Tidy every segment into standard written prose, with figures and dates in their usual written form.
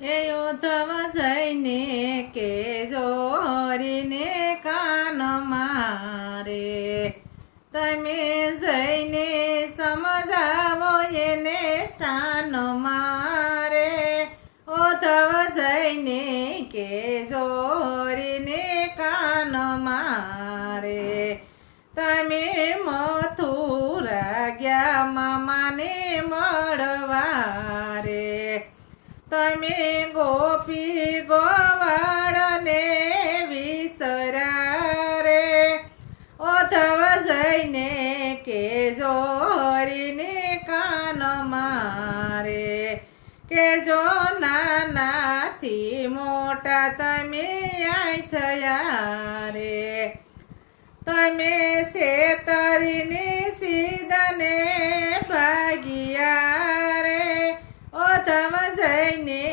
એ ઉદ્ધવ જઈને કેજો હરીને કાન મારે, તમે જઈને સમજાવો એને સાન મારે. ઉદ્ધવ જઈને કેજો હરીને કાન મારે, તમે મથુરા ગયા મામાને મળવા રે, તમે ગોપી ગોવાળને વિસર્યા રે. ઉદ્ધવ જઈને કેજો હરીને કાન મારે, કેજો નાનાથી મોટા તમે આય થયા રે, તમે શેતરીને સીધને ભાગ્યા રે. ઉદ્ધવ જઈને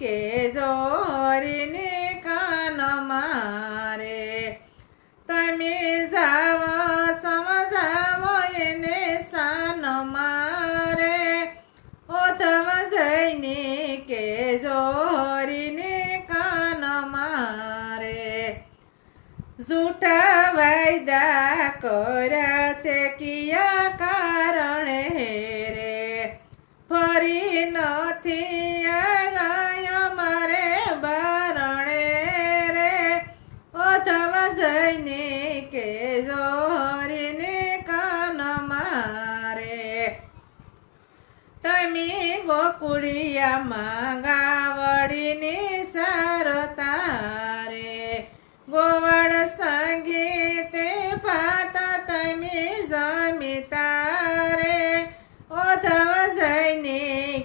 કેજો હરીને કાન મારે, તમે જાવ સમજાવો એને સાન મારે. ઉદ્ધવ જઈને કેજો હરીને કાન મારે, જૂઠા વાયદા કર્યા છે કિયા કારણે રે, ફરી નથી આવ્યા અમારે બારણે રે. ઉદ્ધવ જઈને કેજો હરીને કાન મારે, તમે ગોકુળિયામાં ગાવડીની સારતા રે, ગોવળ સંગીતે પાતા તમે જમીતા રે. ઉદ્ધવ જઈને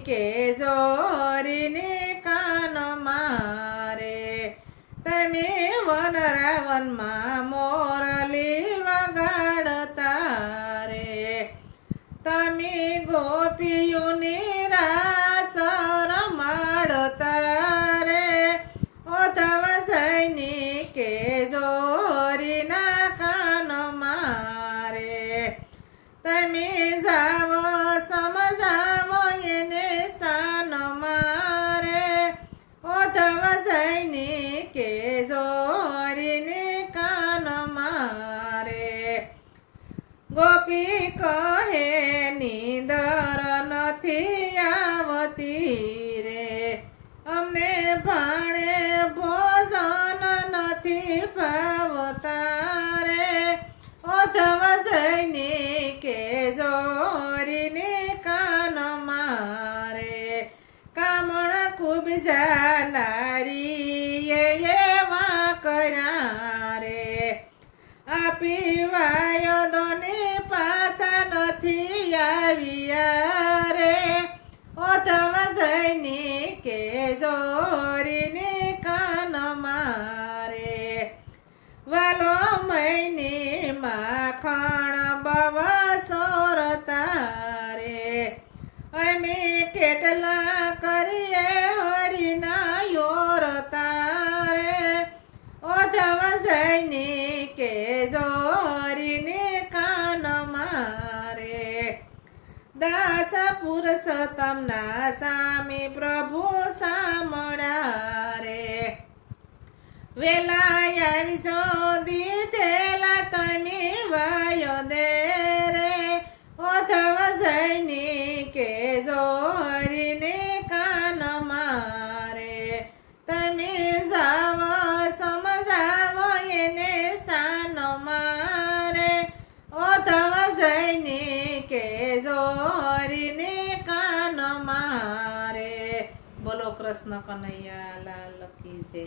કેજો હરીને કાન મારે, તમે વન રાવણમાં મોરલી વગાડતા રે, તમે ગોપીઓની રાસ રમાડતા રે. ઉદ્ધવ જઈને કેજો હરીના કાન મારે, તમે જાવ સમજાવો એને સાન મારે. ઉદ્ધવ જઈને કેજો હરીને કાન મારે, ગોપી કહે નીંદર નથી આવતી રે, અમને ભાણે ભોજન નથી ભાવતા રે. ઉદ્ધવ જઈને કેજો હરીને કાન મારે, કામણ ખૂબ જાનારી એવા કર્યા રે, આપી વાયદોને પાછા નથી આવ્યા રે. ઉદ્ધવ જઈને કેજો હરીને કાન મારે, વાલો મહિને માખણ બવસોરતા રે, અમે કેટલા કરીએ હરીના યોરતા રે. ઉદ્ધવ જઈને કેજો હરીને કાન મારે, દાસ પુરુષોત્તમના સામે પ્રભુ સામળા રે, વેલા આવીજો દીધેલા તમે વાયદે રે. ઉદ્ધવ જઈને કેજો હરીને કાન મારે, તમે જાવ સમજાવો એને સાન મારે. ઉદ્ધવ જઈને કેજો હરીને કાન મારે. બોલો કૃષ્ણ કનૈયા લાલ કી જય.